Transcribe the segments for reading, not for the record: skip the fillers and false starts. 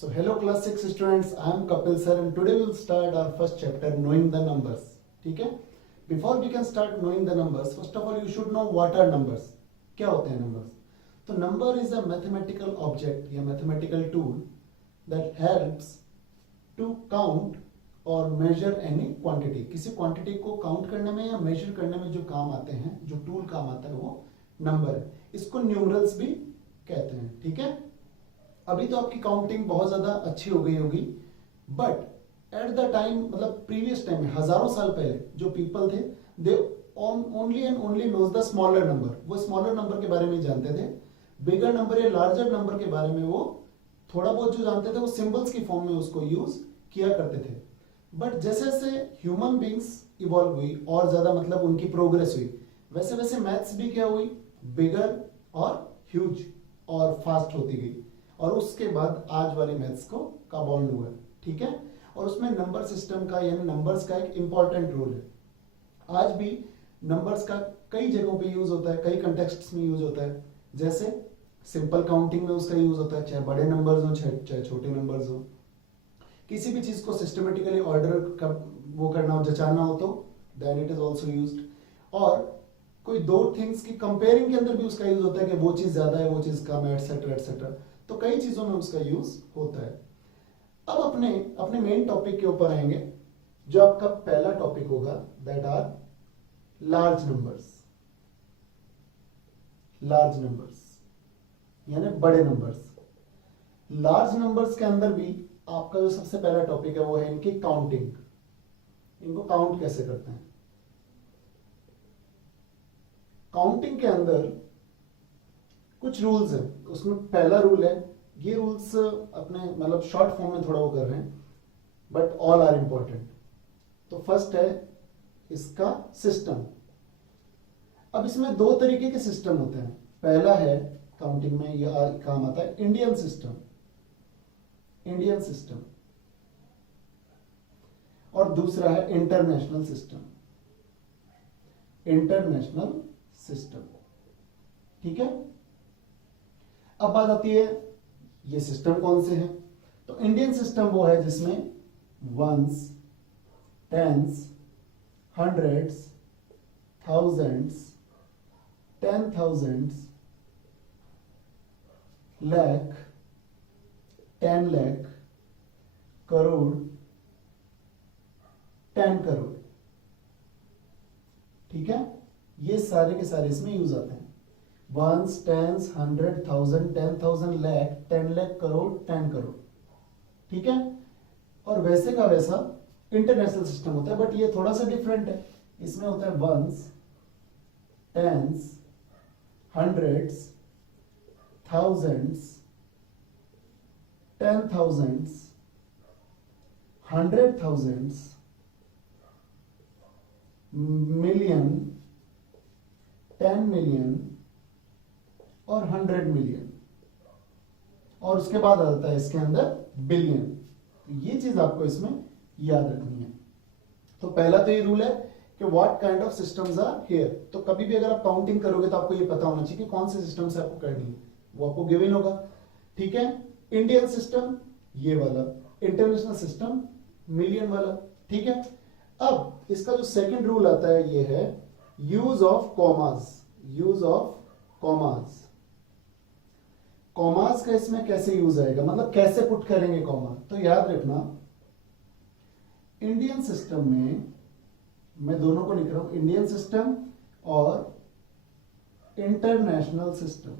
So hello class 6 students, I am Kapil sir and today we will start our first chapter knowing the numbers. ठीक है? Before we can start knowing the numbers, first of all you should know what are numbers. क्या होते हैं numbers? तो number is a mathematical object या mathematical tool that helps to count or measure any quantity. किसी quantity को count करने में या measure करने में जो काम आते हैं, जो tool काम आता है वो number है. इसको numerals भी कहते हैं. ठीक है? अभी तो आपकी काउंटिंग बहुत ज्यादा अच्छी हो गई होगी, बट एट द टाइम मतलब प्रीवियस टाइम में हजारों साल पहले जो पीपल थे they only and only knows the smaller number. वो स्मॉलर नंबर के बारे में जानते थे. बिगर नंबर या लार्जर नंबर के बारे में वो थोड़ा बहुत जो जानते थे वो सिंबल्स की फॉर्म में उसको यूज किया करते थे. बट जैसे जैसे ह्यूमन बींग्स इवॉल्व हुई और ज्यादा मतलब उनकी प्रोग्रेस हुई, वैसे वैसे मैथ्स भी क्या हुई, बिगर और ह्यूज और फास्ट होती गई. और उसके बाद आज वाले मैथ्स को का बॉर्न हुआ. ठीक है? और उसमें नंबर सिस्टम का यानी नंबर्स का एक इंपॉर्टेंट रोल है. आज भी नंबर्स का कई जगहों पे यूज होता है, कई कंटेक्स्ट्स में यूज होता है. जैसे सिंपल काउंटिंग में उसका यूज होता है, चाहे बड़े नंबर्स हो चाहे छोटे नंबर्स हो. किसी भी चीज को सिस्टमेटिकली ऑर्डर वो करना हो, जचाना हो तो then it is also used. और कोई दो थिंग्स की कंपेयरिंग के अंदर भी उसका यूज होता है कि वो चीज ज्यादा है, वो चीज कम है, एटसेट्रा एटसेट्रा. तो कई चीजों में उसका यूज होता है. अब अपने मेन टॉपिक के ऊपर आएंगे, जो आपका पहला टॉपिक होगा, that are large numbers. Large numbers यानी बड़े नंबर्स. लार्ज नंबर्स के अंदर भी आपका जो सबसे पहला टॉपिक है वो है इनकी काउंटिंग. इनको काउंट कैसे करते हैं. काउंटिंग के अंदर कुछ रूल्स हैं. उसमें पहला रूल है, ये रूल्स अपने मतलब शॉर्ट फॉर्म में थोड़ा वो कर रहे हैं, बट ऑल आर इंपॉर्टेंट. तो फर्स्ट है इसका सिस्टम. अब इसमें दो तरीके के सिस्टम होते हैं. पहला है काउंटिंग में ये काम आता है इंडियन सिस्टम. Indian system. और दूसरा है इंटरनेशनल सिस्टम. International system. ठीक है? अब बात आती है ये सिस्टम कौन से हैं. तो इंडियन सिस्टम वो है जिसमें ones, tens, hundreds, thousands, 10,000s, lakh, 10 lakh, crore, 10 crore. ठीक है? ये सारे के सारे इसमें यूज आते हैं. Ones, tens, 100,000, 10,000, lakh, 10 lakh, crore, 10 crore. ठीक है? और वैसे का वैसा इंटरनेशनल सिस्टम होता है, बट ये थोड़ा सा डिफरेंट है. इसमें होता है ones, tens, hundreds, thousands, 10,000s, 100,000s, million, 10 million और 100 मिलियन. और उसके बाद आता है इसके अंदर बिलियन. तो ये चीज आपको इसमें याद रखनी है. तो पहला तो ये रूल है कि what kind of systems are here. तो कभी भी अगर आप काउंटिंग करोगे तो आपको ये पता होना चाहिए कि कौन से सिस्टम से आपको करनी है, वो आपको गिवन होगा. ठीक है? इंडियन सिस्टम ये वाला, इंटरनेशनल सिस्टम मिलियन वाला. ठीक है? अब इसका जो सेकंड रूल आता है ये है use of commas. Use of commas. Commas का इसमें कैसे यूज आएगा, मतलब कैसे पुट करेंगे कॉमा. तो याद रखना इंडियन सिस्टम में, मैं दोनों को लिख रहा हूं, इंडियन सिस्टम और इंटरनेशनल सिस्टम.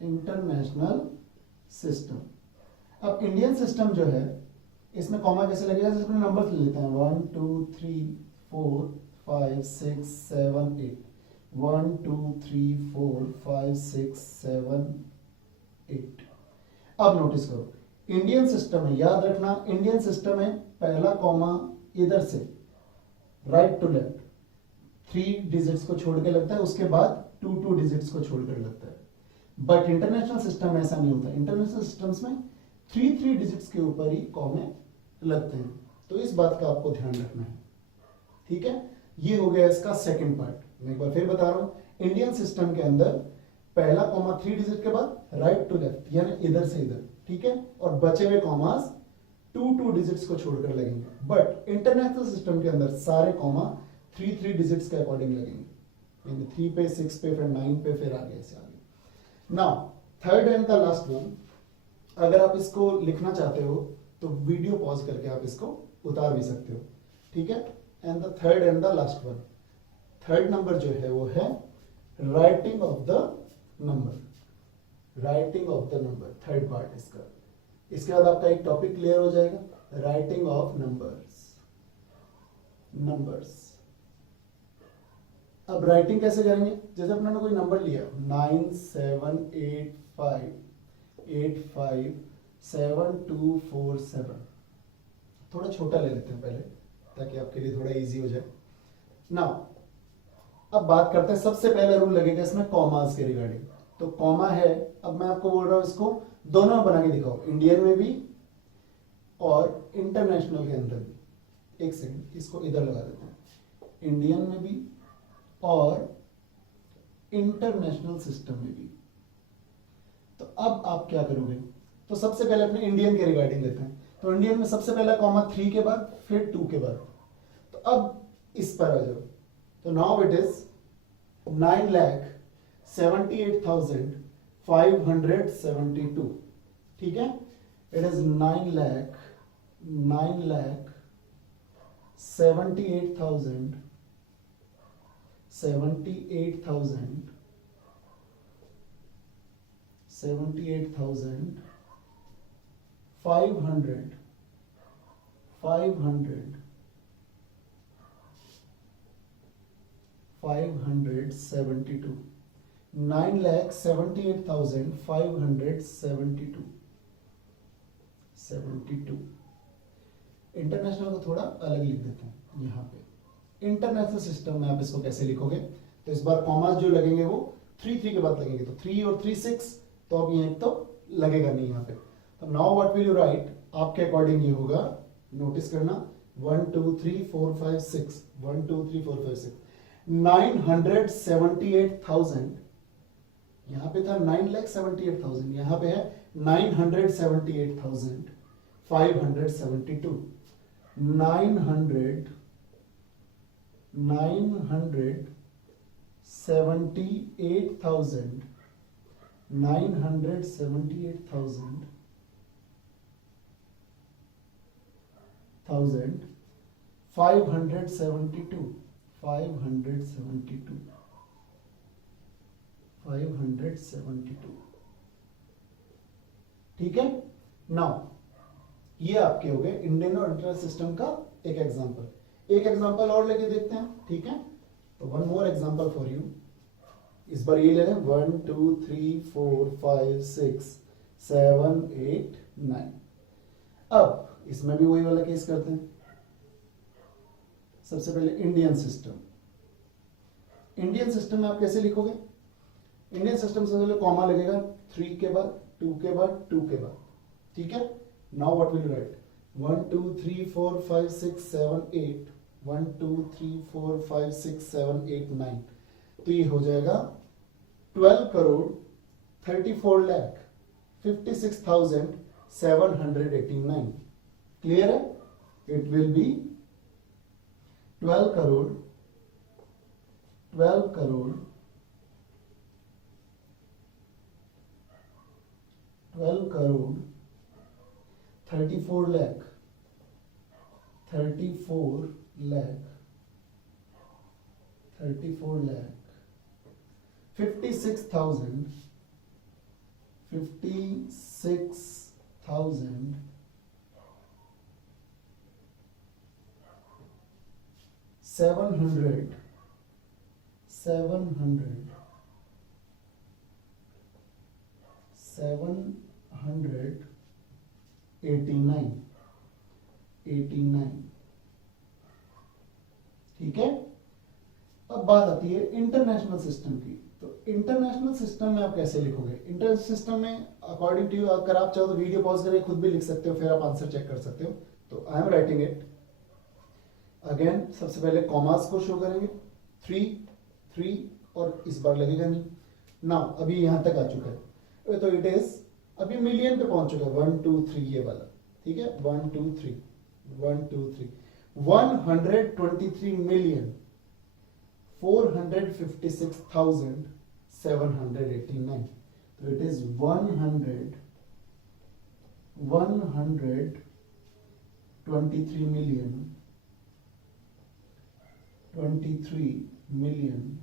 International system. अब इंडियन सिस्टम जो है इसमें कॉमा कैसे लगेगा, जैसे नंबर ले लेते हैं 1 2 3 4 5 6 7 8. 1 2 3 4 5 6 7 8. अब नोटिस करो इंडियन सिस्टम है, याद रखना इंडियन सिस्टम है, पहला कॉमा इधर से राइट टू लेफ्ट 3 डिजिट्स को छोड़ के लगता है, उसके बाद 2 डिजिट्स को छोड़कर लगता है. बट इंटरनेशनल सिस्टम में ऐसा नहीं होता. इंटरनेशनल सिस्टम्स में 3 डिजिट्स के ऊपर ही कॉमे लगते हैं. तो इस बात का आपको ध्यान रखना है. ठीक है? ये हो गया इसका सेकंड पार्ट. मैं एक बार फिर बता रहा हूं, इंडियन सिस्टम के अंदर पहला कॉमा 3 डिजिट के बाद राइट टू लेफ्ट यानी इधर से इधर ठीक है, और बचे हुए कॉमास 2 डिजिट्स को छोड़कर लगेंगे। बट इंटरनेशनल सिस्टम के अंदर सारे कॉमा 3 डिजिट्स के अकॉर्डिंग लगेंगे, यानी 3 पे, 6 पे, फिर 9 पे, फिर आगे ऐसे आगे। Now third and the last one, अगर आप इसको लिखना चाहते हो तो वीडियो पॉज करके आप इसको उतार भी सकते हो, ठीक है। And the third and the last one, third number जो है वो है writing of the number, writing of the number, third part इसका। इसके बाद आपका एक टॉपिक क्लियर हो जाएगा, राइटिंग ऑफ नंबर्स। नंबर्स अब राइटिंग कैसे करेंगे, जैसे अपने ने कोई नंबर लिया 9785857247, थोड़ा छोटा ले लेते हैं पहले ताकि आपके लिए थोड़ा इजी हो जाए। नाउ अब बात करते हैं, सबसे पहला रूल लगेगा इसमें कॉमास के रिगार्डिंग। तो कॉमा है, अब मैं आपको बोल रहा हूं इसको दोनों में बना के दिखाओ, इंडियन में भी और इंटरनेशनल के अंदर भी। एक सेकंड, इसको इधर लगा देते हैं, इंडियन में भी और इंटरनेशनल सिस्टम में भी। तो अब आप क्या करोगे, तो सबसे पहले अपने इंडियन के रिगार्डिंग लेते हैं। तो इंडियन में सबसे पहला कॉमा 3 के बाद, फिर 2 के बाद। तो अब इस पर आ जाओ, तो नाउ इट इज 9,78,572, ठीक है। इट इज 9,78,572 9,78,572 इंटरनेशनल को थोड़ा अलग लिख देते हैं यहाँ पे। इंटरनेशनल सिस्टम में आप इसको कैसे लिखोगे, तो इस बार कॉमास जो लगेंगे वो 3 के बाद लगेंगे, तो 3 और 3 6, तो अब ये तो लगेगा नहीं यहाँ पे। तो now what will you right, आपके अकॉर्डिंग ये होगा, नोटिस करना 1 2 3 4 5 6, 1 2 3 4 5 6, 978,000, यहाँ पे था 9,78,000, यहाँ पे है 978,572, 572, ठीक है। नाउ ये आपके हो गए इंडियन और इंटरनेशनल सिस्टम का एक एग्जांपल। एक एग्जांपल और लेके देखते हैं, ठीक है। तो one more example for you, इस बार ये ले लें 1 2 3 4 5 6 7 8 9। अब इसमें भी वही वाला केस करते हैं। सबसे पहले इंडियन सिस्टम, इंडियन सिस्टम में आप कैसे लिखोगे, इंडियन सिस्टम से पहले कॉमा लगेगा 3 के बाद, 2 के बाद, 2 के बाद, ठीक है। Now what will you right, 1 2 3 4 5 6 7 8, 1 2 3 4 5 6 7 8 9, तो ये हो जाएगा 12,34,56,789। क्लियर है, it will be 12 crore 34 lakh 789, ठीक है। अब बात आती है इंटरनेशनल सिस्टम की। तो इंटरनेशनल सिस्टम में आप कैसे लिखोगे, इंटरनेशनल सिस्टम में अकॉर्डिंग टू यू, अगर आप चाहो तो वीडियो पॉज करके खुद भी लिख सकते हो, फिर आप आंसर चेक कर सकते हो। तो I am writing it again. सबसे पहले कॉमास को शो करेंगे 3 और इस बार लगेगा नहीं। नाउ अभी यहां तक आ चुका है, तो इट इज अभी मिलियन पे पहुंच चुका है, 1 2 3 ये वाला, ठीक है, 1 2 3 1 2 3 123 million 456,789. So it is 123 million 23 million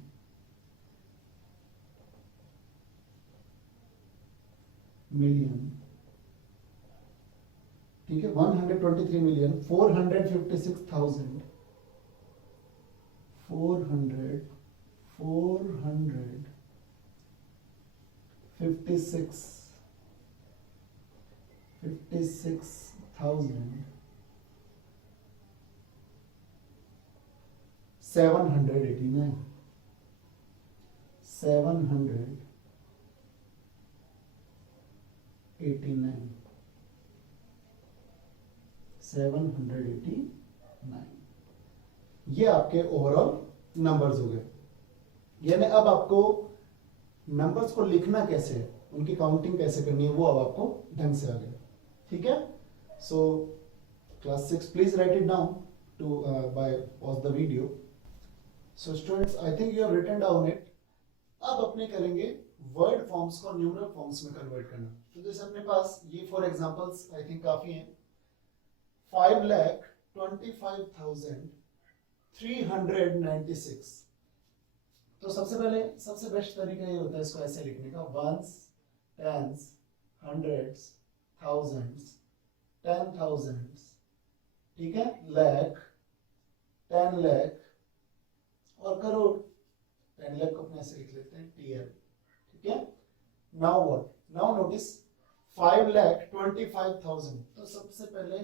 123 million 456,000 789 789 ये आपके ओवरऑल नंबर्स हो गए। यानी अब आपको नंबर्स को लिखना कैसे है, उनकी काउंटिंग कैसे करनी है, वो अब आपको ढंग से आ गया, ठीक है। So class 6 please write it down to by pause the video. So students I think you have written down it. अब अपने करेंगे वर्ड फॉर्म्स को न्यूमरल फॉर्म्स में कन्वर्ट करना। तो जैसे अपने पास ये फॉर एग्जांपल्स आई थिंक काफी हैं। 5,25,396। तो सबसे पहले सबसे बेस्ट तरीका ये होता है इसको ऐसे लिखने का, once, tens, hundreds, thousands, 10,000s, ठीक है, लाख, 10 लाख और करोड़। 10 लाख को अपने ऐसे लिख लेते हैं TL, ठीक है। Now what, now notice 5,25,000। तो सबसे पहले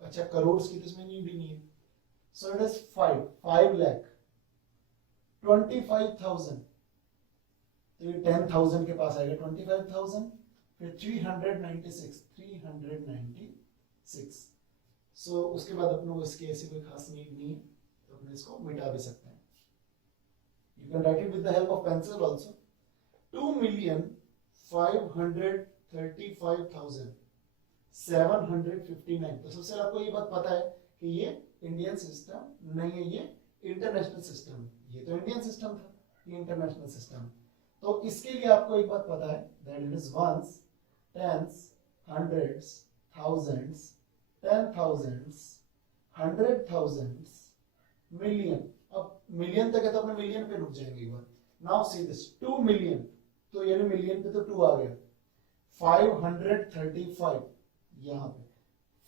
अच्छा करोड़ की तो इसमें नीड ही नहीं है। So it is 5 lakh 25,000। तो ये 10,000 के पास आएगा 25,000, फिर 396। सो उसके बाद अपने को इसकी ऐसी कोई खास नीड नहीं है, तो अपने इसको मिटा भी सकते हैं। You can write it with the help of pencil also. 2,535,759। तो सबसे आपको ये बात पता है कि ये इंडियन सिस्टम नहीं है, ये इंटरनेशनल सिस्टम है। ये तो इंडियन सिस्टम था, ये इंटरनेशनल सिस्टम। तो इसके लिए आपको एक बात पता है, that it is ones, tens, hundreds, thousands, 10,000s, 100,000s, million. अब मिलियन तक है तो अपने मिलियन पे रुक जाएंगे एक बार। नाउ सी दिस 2 मिलियन, तो यानी मिलियन पे तो 2 आ गया। 535 यहाँ पे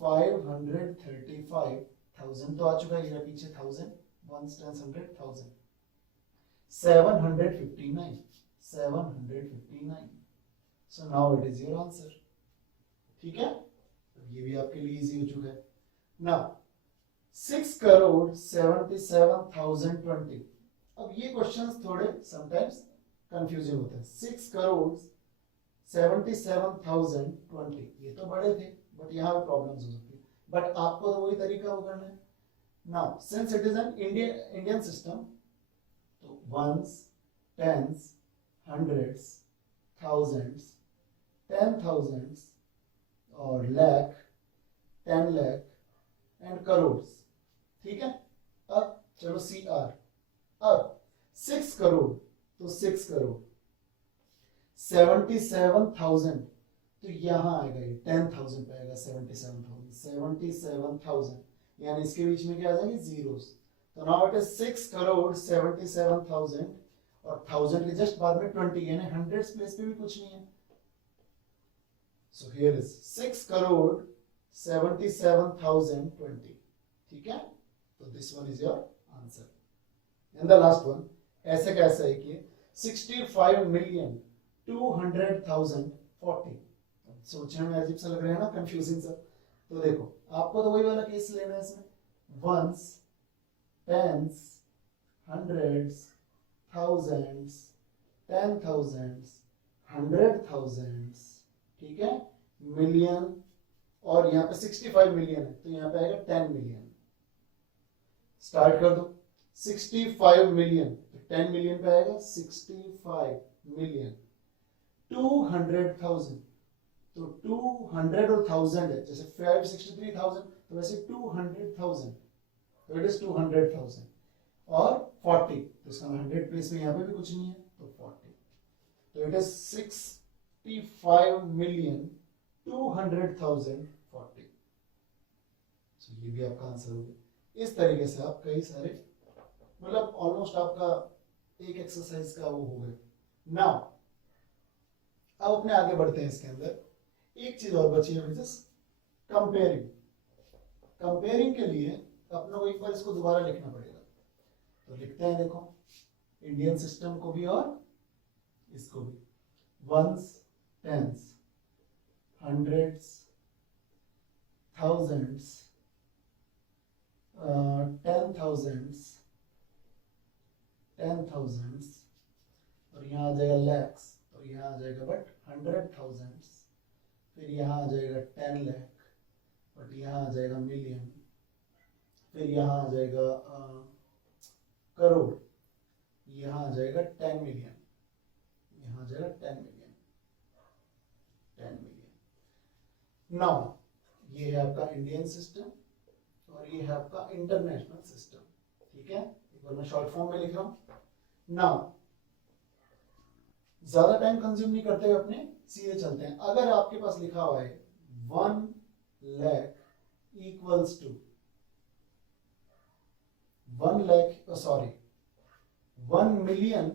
535,000 तो आ चुका है, ये पीछे 1000, 1 10 100 1000। 759। So now it is your answer, ठीक है। ये भी आपके लिए इजी हो चुका है। नाउ 6,77,020। अब ये क्वेश्चंस थोड़े समटाइम्स कंफ्यूजिंग होते हैं। 6,77,020, ये तो बड़े थे बट यहाँ पे प्रॉब्लम्स हो सकती है, बट आपको तो वही तरीका वो करना है। Now since it is an Indian system, तो ones, tens, hundreds, thousands, 10,000s और लाख, 10 लाख एंड करोड़, ठीक है। अब चलो CR, अब 6 करोड़, तो 6 करोड़ 77,000, तो यहां आएगा ये 10,000 पे आएगा 77,000, यानी इसके बीच में क्या आ जाएंगे जीरोस। तो नाउ इट इज 6,77,000 और 1000 के जस्ट बाद में 20, यानी हंड्रेड्स प्लेस पे भी कुछ नहीं है। So here is 6,77,020, ठीक है। तो this one is your answer. And the last one ऐसे कैसा है कि 65,200,040। सोचने में अजीब सा लग रहा है ना, कंफ्यूजिंग सा। तो देखो आपको तो वही वाला केस लेना है इसमें, once, tens, hundreds, thousands, 10,000s, 100,000s, ठीक है, मिलियन, और यहाँ पे 65 मिलियन है तो यहाँ पे आएगा 10 मिलियन। स्टार्ट कर दो, 65 मिलियन, तो 10 मिलियन पे आएगा 65 मिलियन। 200,000, तो 200 और 1000 है, जैसे 563,000 तो वैसे 200,000, तो इट इज 200,000। और 40 तो इसका 100 प्लेस में यहाँ पे भी कुछ नहीं है तो 40, तो इट इज 65,200,040। तो ये भी आपका आंसर हो गया। इस तरीके से आप कई सारे, मतलब ऑलमोस्ट आपका एक एक्सरसाइज का वो हो गया। नाउ अब अपने आगे बढ़ते हैं। इसके अंदर एक चीज और बची है, कंपेयरिंग। कंपेयरिंग के लिए अपने को एक बार इसको दोबारा लिखना पड़ेगा, तो लिखते हैं। देखो, इंडियन सिस्टम को भी और इसको भी, once, tens, hundreds, thousands, 10,000s, और यहाँ आ जाएगा लैक्स, और यहाँ आ जाएगा बट 100,000s, फिर यहाँ आ जाएगा 10 लाख, बट यहाँ आ जाएगा मिलियन, फिर यहाँ आ जाएगा करोड़, यहाँ आ जाएगा 10 मिलियन, यहाँ आ जाएगा 10 मिलियन, 10 मिलियन। नाउ ये है आपका इंडियन सिस्टम और ये है आपका इंटरनेशनल सिस्टम, ठीक है। एक बार मैं शॉर्ट फॉर्म में लिख रहा हूं। नाउ ज्यादा टाइम कंज्यूम नहीं करते हुए अपने सीधे चलते हैं। अगर आपके पास लिखा हुआ है 1 lakh equals to 1 lakh, sorry 1 million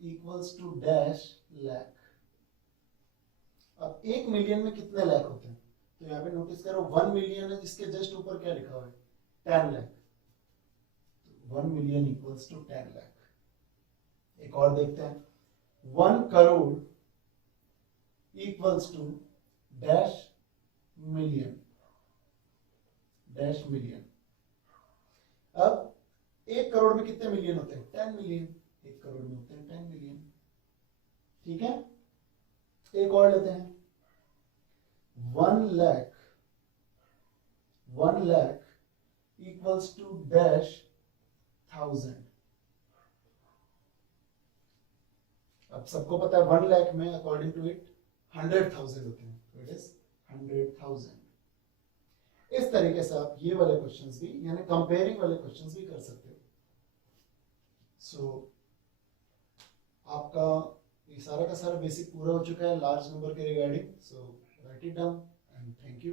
equals to dash lakh. अब 1 मिलियन में कितने लाख होते हैं, तो यहाँ पे नोटिस करो 1 मिलियन है, जिसके जस्ट ऊपर क्या लिखा हुआ है 10 lakh, 1 million equals to 10 lakh. एक और देखते हैं, 1 crore equals to dash million, dash million. अब 1 करोड़ में कितने मिलियन होते हैं 10 मिलियन, 1 करोड़ में होते हैं 10 मिलियन, ठीक है। एक और लेते हैं, 1 lakh, 1 lakh equals to dash 1000। अब सबको पता है 1 लाख में अकॉर्डिंग टू इट 100,000 होते हैं, तो इट इज 100,000। इस तरीके से आप ये वाले क्वेश्चंस भी, यानी कंपेयरिंग वाले क्वेश्चंस भी कर सकते हो। सो आपका ये सारा का सारा बेसिक पूरा हो चुका है लार्ज नंबर के regarding. So right it down and thank you.